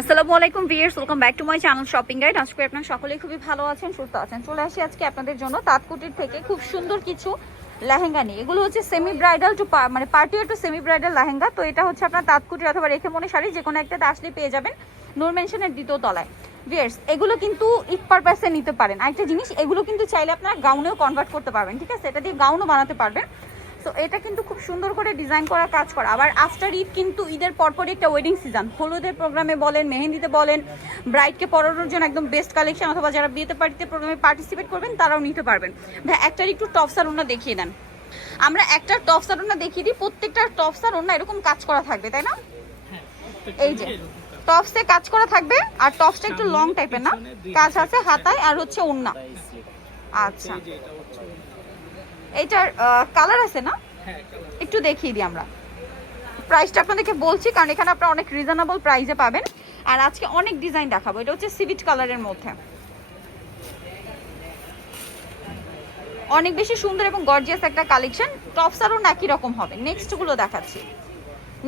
আসসালামু আলাইকুম viewers welcome back to my channel shopping guide. আজকে আপনারা সকলেই খুবই ভালো আছেন, সুস্থ আছেন। চলে আসি আজকে আপনাদের জন্য তাঁতকুটির থেকে খুব সুন্দর কিছু লেহেঙ্গা নিয়ে। এগুলো হচ্ছে সেমি ব্রাইডাল টু মানে party to semi bridal lehenga. তো এটা হচ্ছে আপনার তাঁতকুটির অথবা রেখে মনে শাড়ি, যে কোনো একটাতে আসলে পেয়ে যাবেন নূর মেনশনের দ্বিতীয় তলায়। ভিয়ার্স এগুলো কিন্তু ঈদ পারপাসে নিতে পারেন। আরেকটা জিনিস, এগুলো কিন্তু চাইলে আপনারা গাউনেও কনভার্ট করতে পারবেন, ঠিক আছে? এটা দিয়ে গাউনও বানাতে পারবেন। তো এটা কিন্তু খুব সুন্দর করে ডিজাইন করা কাজ করা। আবার আফটার ঈদ কিন্তু ঈদের পরপরই একটা ওয়েডিং সিজন হলুদের প্রোগ্রামে বলেন, মেহেন্দিতে বলেন ব্রাইডকে পরানোর জন্য একদম বেস্ট কালেকশন অথবা যারা বিয়েতে পার্টিতে প্রোগ্রামে পার্টিসিপেট করবেন, তারাও নিতে পারবেন। ভাই একটার একটু টপ সালোনা দেখিয়ে দেন। আমরা একটা টপ সালোনা দেখিয়ে দিই, প্রত্যেকটা টপ সালোনা এরকম কাজ করা থাকবে, তাই না? এই যে টপসে কাজ করা থাকবে, আর টপসটা একটু লং টাইপের না? কাজ আছে হাতায় আর হচ্ছে ওন্না আচ্ছা। এইটার কালার আছে না? একটু দেখিয়ে দিই আমরা। প্রাইসটা আপনাদেরকে বলছি কারণ এখানে আপনারা অনেক রিজনেবল প্রাইসে পাবেন। আর আজকে অনেক ডিজাইন দেখাবো এটা হচ্ছে সিভিট কালারের মধ্যে। অনেক বেশি সুন্দর এবং গর্জিয়াস একটা কালেকশন টপস আরও একই রকম হবে। নেক্সটগুলো দেখাচ্ছি।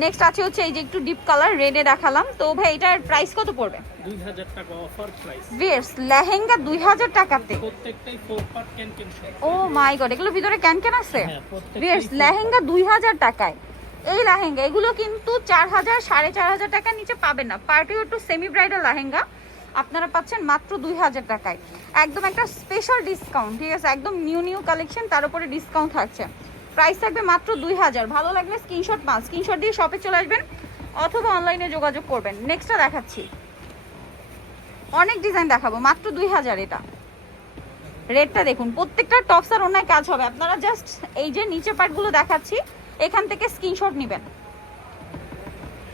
নেক্সট আছে হচ্ছে এই যে একটু ডিপ কালার রেডে দেখালাম। তো ভাই এটার প্রাইস কত পড়বে? দুই হাজার টাকা অফার প্রাইস ভিয়ার্স লেহেঙ্গা দুই হাজার টাকাতে। প্রত্যেকটাই four part can can oh my god এগুলো ভিতরে ক্যান ক্যান আছে? হ্যাঁ, ভিয়ার্স লেহেঙ্গা দুই হাজার টাকায়। এই লেহেঙ্গা এগুলো কিন্তু চার হাজার সাড়ে চার হাজার টাকার নিচে পাবেন না। Party to semi bridal lehenga আপনারা পাচ্ছেন মাত্র দুই হাজার টাকায়। একদম একটা স্পেশাল ডিসকাউন্ট ঠিক আছে? একদম নিউ নিউ কালেকশন তার উপরে ডিসকাউন্ট থাকছে। প্রাইস থাকবে মাত্র দুই হাজার। ভালো লাগলে স্ক্রিনশট পান। স্ক্রিনশট দিয়ে শপে চলে আসবেন অথবা অনলাইনে যোগাযোগ করবেন। নেক্সটটা দেখাচ্ছি। অনেক ডিজাইন দেখাবো। মাত্র দুই হাজার এটা। রেটটা দেখুন। প্রত্যেকটা টপস আর অন্যায় কাজ হবে। আপনারা জাস্ট এই যে নিচে পার্টগুলো দেখাচ্ছি এখান থেকে স্ক্রিনশট নেবেন।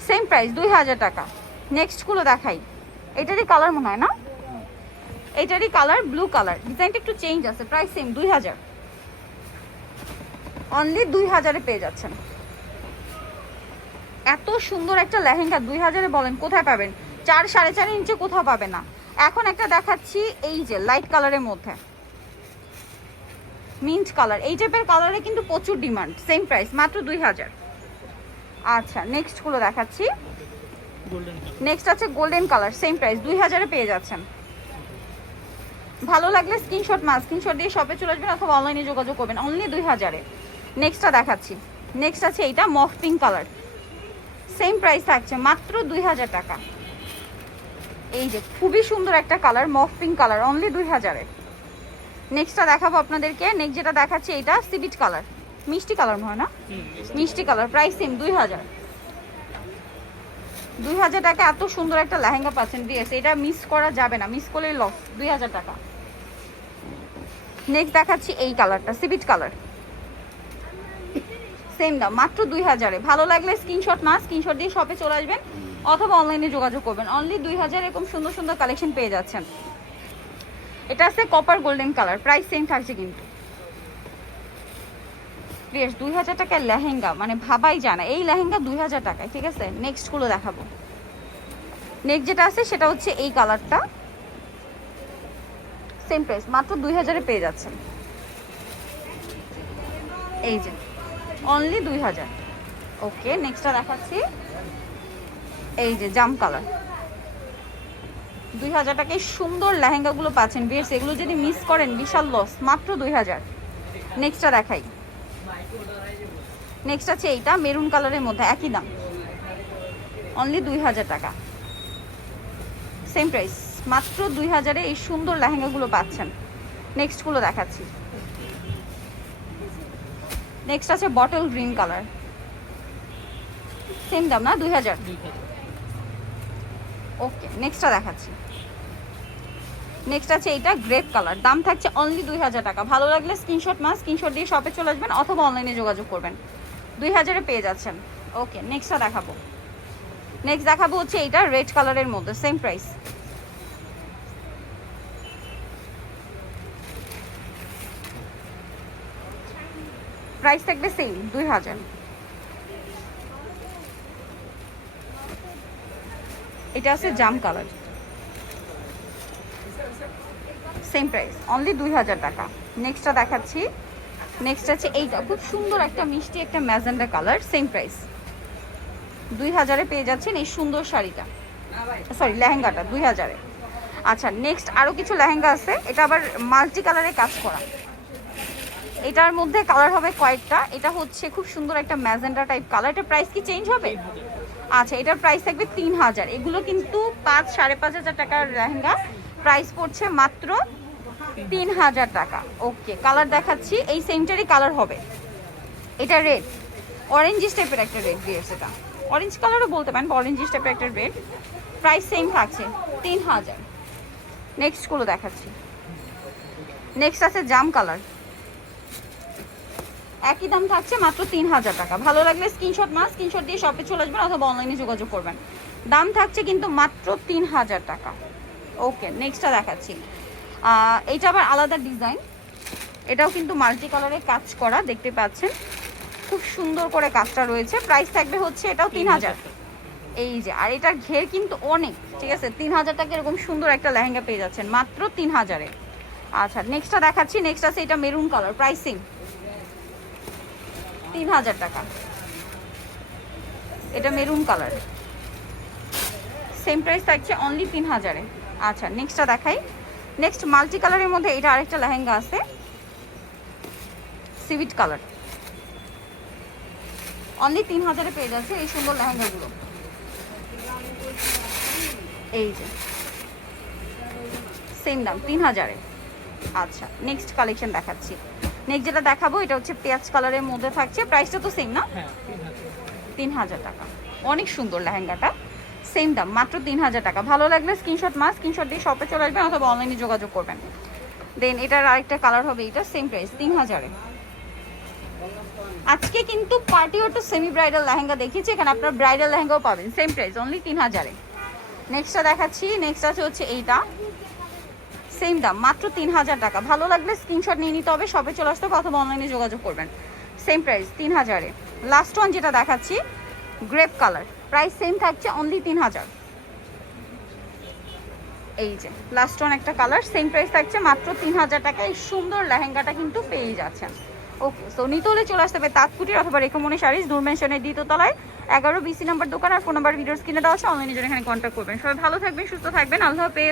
সেম প্রাইস দুই হাজার টাকা। নেক্সটগুলো দেখাই। এটারই কালার মনে হয় না? এটারই কালার ব্লু কালার ডিজাইনটা একটু চেঞ্জ আছে। প্রাইস সেম দুই হাজার। অনলি দুই হাজারে পেয়ে যাচ্ছেন। এত সুন্দর একটা লেহেঙ্গা দুই হাজারে বলেন কোথায় পাবেন? চার সাড়ে চার ইঞ্চে কোথাও পাবে না। এখন একটা দেখাচ্ছি এই যে লাইট কালারের মধ্যে। মিন্ট কালার এই টাইপের কালারে কিন্তু প্রচুর ডিমান্ড সেম প্রাইস মাত্র দুই হাজার। আচ্ছা নেক্সটগুলো দেখাচ্ছি। নেক্সট আছে গোল্ডেন কালার সেম প্রাইস দুই হাজারে পেয়ে যাচ্ছেন। ভালো লাগলে স্ক্রিনশট মাস স্ক্রিনশট দিয়ে শপে চলে আসবেন অথবা অনলাইনে যোগাযোগ করবেন অনলি দুই হাজারে। নেক্সটটা দেখাচ্ছি। নেক্সট আছে এইটা mauve pink colour same price থাকছে মাত্র দুই হাজার টাকা। এই যে খুবই সুন্দর একটা colour mauve pink colour only দুই হাজারে। নেক্সটটা দেখাবো আপনাদেরকে। নেক্সট যেটা দেখাচ্ছি এইটা সিবিট কালার মিষ্টি কালার হয় না? মিষ্টি কালার প্রাইস সেম দুই হাজার। দুই হাজার টাকা এত সুন্দর একটা লেহেঙ্গা পাচ্ছেন বিএস এটা মিস করা যাবে না মিস করলে লস দুই হাজার টাকা। নেক্সট দেখাচ্ছি এই কালারটা সিবিট কালার সেম দাম মাত্র দুই হাজারে। ভালো লাগলে স্ক্রিনশট না স্ক্রিনশট দিয়ে শপে চলে আসবেন অথবা অনলাইনে যোগাযোগ করবেন। অনলি দুই হাজার এরকম সুন্দর সুন্দর কালেকশন পেয়ে যাচ্ছেন। এটা আছে copper golden colour price same থাকছে কিন্তু। বেশ দুই হাজার টাকার লেহেঙ্গা মানে ভাবাই যায় না। এই লেহেঙ্গা দুই হাজার টাকায় ঠিক আছে? নেক্সটগুলো দেখাবো। নেক্সট যেটা আছে সেটা হচ্ছে এই কালারটা সেম প্রাইস মাত্র দুই হাজারে পেয়ে যাচ্ছেন। এই যে। অনলি দুই হাজার। ওকে নেক্সটটা দেখাচ্ছি। এই যে জাম কালার দুই হাজার টাকায় সুন্দর লেহেঙ্গাগুলো পাচ্ছেন। বিয়ের এগুলো যদি মিস করেন, বিশাল লস মাত্র দুই হাজার। নেক্সটটা দেখাই। নেক্সট আছে এইটা মেরুন কালারের মধ্যে, একই দাম। অনলি দুই হাজার টাকা। সেম প্রাইস মাত্র দুই হাজারে এই সুন্দর লেহেঙ্গাগুলো পাচ্ছেন। নেক্সটগুলো দেখাচ্ছি। নেক্সট আছে বটল গ্রিন কালার সেম দাম না? দুই হাজার। ওকে নেক্সটটা দেখাচ্ছি। নেক্সট আছে এইটা গ্রেপ কালার দাম থাকছে অনলি দুই হাজার টাকা। ভালো লাগলে স্ক্রিনশট মাস স্ক্রিনশট দিয়ে শপে চলে আসবেন অথবা অনলাইনে যোগাযোগ করবেন। দুই হাজারে পেয়ে যাচ্ছেন। ওকে নেক্সটটা দেখাবো। নেক্সট দেখাবো হচ্ছে এইটা রেড কালারের মধ্যে সেম প্রাইস প্রাইস থাকবে সেম দুই হাজার। এটা আছে জাম কালার। সেম প্রাইস অনলি দুই হাজার টাকা। নেক্সটটা দেখাচ্ছি। নেক্সট আছে এইটা খুব সুন্দর একটা মিষ্টি একটা ম্যাজেন্ডা কালার সেম প্রাইস দুই হাজারে পেয়ে যাচ্ছেন এই সুন্দর শাড়িটা। সরি লেহেঙ্গাটা, দুই হাজারে। আচ্ছা নেক্সট আরও কিছু লেহেঙ্গা আছে, এটা আবার মাল্টি কালারে কাজ করা। এটার মধ্যে কালার হবে কয়েকটা। এটা হচ্ছে খুব সুন্দর একটা ম্যাজেন্ডা টাইপ কালার এটা প্রাইস কি চেঞ্জ হবে? আচ্ছা এটার প্রাইস থাকবে তিন হাজার। এগুলো কিন্তু পাঁচ, সাড়ে পাঁচ হাজার টাকার লেহেঙ্গা। প্রাইস পড়ছে মাত্র তিন হাজার টাকা। ওকে কালার দেখাচ্ছি। এই সেমটারই কালার হবে। এটা রেড অরেঞ্জিস টাইপের একটা রেড দিয়েছে এটা। অরেঞ্জ কালারও বলতে পারেন অরেঞ্জিস টাইপের একটা রেড প্রাইস সেম থাকছে, তিন হাজার। নেক্সটগুলো দেখাচ্ছি। নেক্সট আছে জাম কালার একই দাম থাকছে মাত্র তিন হাজার টাকা। ভালো লাগলে স্ক্রিনশট মাস স্ক্রিনশট দিয়ে শপে চলে আসবেন অথবা অনলাইনে যোগাযোগ করবেন। দাম থাকছে কিন্তু মাত্র তিন হাজার টাকা। ওকে নেক্সটটা দেখাচ্ছি। এইটা আবার আলাদা ডিজাইন এটাও কিন্তু মাল্টি কালারে কাজ করা দেখতে পাচ্ছেন। খুব সুন্দর করে কাজটা রয়েছে। প্রাইস থাকবে হচ্ছে এটাও তিন হাজার। এই যে আর এটার ঘের কিন্তু অনেক ঠিক আছে? তিন হাজার টাকা এরকম সুন্দর একটা লেহেঙ্গা পেয়ে যাচ্ছেন মাত্র তিন হাজারে। আচ্ছা নেক্সটটা দেখাচ্ছি। নেক্সট আছে এটা মেরুন কালার প্রাইসিং তিন হাজার টাকা। এটা মেরুন কালার। সেম প্রাইস থাকছে অনলি তিন হাজারে। আচ্ছা নেক্সটটা দেখাই। নেক্সট মাল্টি কালারের মধ্যে এটা আরেকটা লেহেঙ্গা আছে। সিভিট কালার অনলি তিন হাজারে পেয়ে যাচ্ছে এই সুন্দর লেহেঙ্গাগুলো। এই যে। সেম দাম, তিন হাজারে। আচ্ছা নেক্সট কালেকশন দেখাচ্ছি। নেক্সট যেটা দেখাবো এটা হচ্ছে পেঁয়াজ কালারের মধ্যে থাকছে। প্রাইসটা তো সেম না? হ্যাঁ তিন হাজার। টাকা। অনেক সুন্দর লেহেঙ্গাটা। সেম দাম মাত্র তিন হাজার টাকা। ভালো লাগলে স্ক্রিনশট মাস স্ক্রিনশট দিয়ে শপে চলে আসবেন অথবা অনলাইনে যোগাযোগ করবেন। দেন এটার আরেকটা কালার হবে এটা সেম প্রাইস তিন হাজারে। আজকে কিন্তু পার্টি ও টু সেমি ব্রাইডাল লেহেঙ্গা দেখিয়েছি এখানে আপনার ব্রাইডাল লেহেঙ্গাও পাবেন সেম প্রাইস অনলি তিন হাজারে। নেক্সটটা দেখাচ্ছি নেক্সট আছে হচ্ছে এইটা। সেম দাম, মাত্র তিন হাজার টাকা। ভালো লাগলে স্ক্রিনশট নিয়ে নিতে হবে সবে চলে আসতে অথবা অনলাইনে যোগাযোগ করবেন। সেম প্রাইস তিন হাজারে। লাস্ট ওয়ান যেটা দেখাচ্ছি গ্রেপ কালার প্রাইস সেম থাকছে অনলি তিন হাজার। এই যে লাস্ট ওয়ান একটা কালার সেম প্রাইস থাকছে, মাত্র তিন হাজার টাকা। এই সুন্দর লেহেঙ্গাটা কিন্তু পেয়ে যাচ্ছেন। ওকে সো নিতে হলে চলে আসতে হবে তাঁতকুটির অথবা রেখমনি শাড়িজ দূর মেনশনের দ্বিতীয়তলায় এগারো বিসি নাম্বার দোকান আর ফোন নাম্বার ভিডিওস কিনে দেওয়া আছে অনলাইনে জন্য এখানে কন্ট্যাক্ট করবেন। সবাই ভালো থাকবেন, সুস্থ থাকবেন, আল্লাহ হাফেজ।